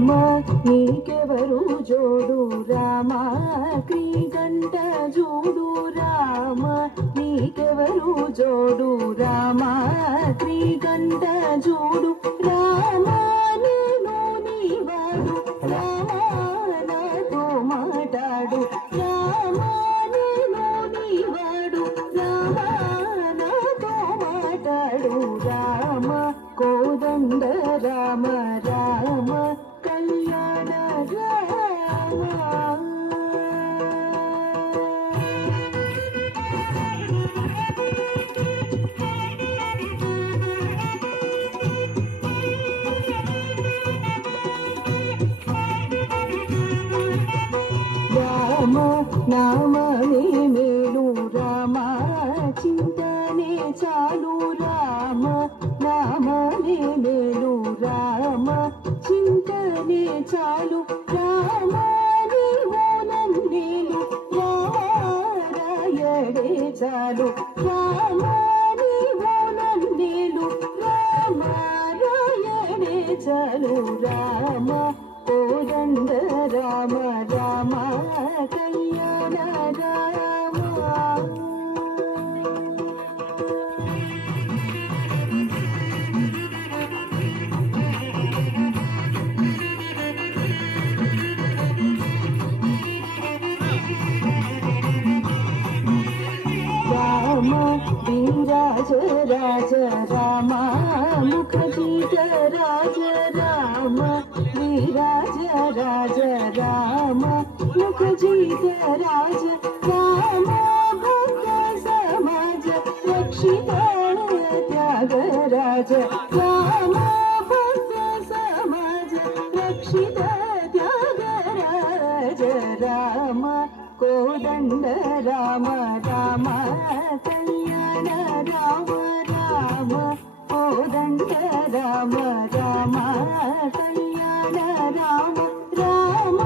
రామ నీకెవరు జోడు రామ శ్రీకంఠ జోడు రామ నీకెవరు జోడు రామ శ్రీకంఠ జోడు రామ నేను నీవాడు రామ నాతో మాట్లాడు రామ నేను నీవాడు రామ నాతో మాట్లాడు రామ కోదండ రామ రామ కళ్యాణ రామ రామ నామమే మేలు రామ చింతనే చాలు రామ నామమే మేలు రామ చింతనే చాలు రామ నీవు నన్నేలు రామారాయడే చాలు రామ నీవు నన్నేలు రామారాయడే చాలు రామ కోదండ రామ రామ కళ్యాణ రామ రామ విరాజ రాజ రామ ముఖజీత రాజ రామ విరాజ రాజ రామ ముఖజీత రాజ రామ భక్త సమాజ రక్షిత త్యాగరాజ రామ భక్త సమాజ రక్షిత త్యాగరాజ రామ కోదండ రామ రామ కళ్యాణ రామ రామ కోదండ రామ రామ కళ్యాణ రామ రామ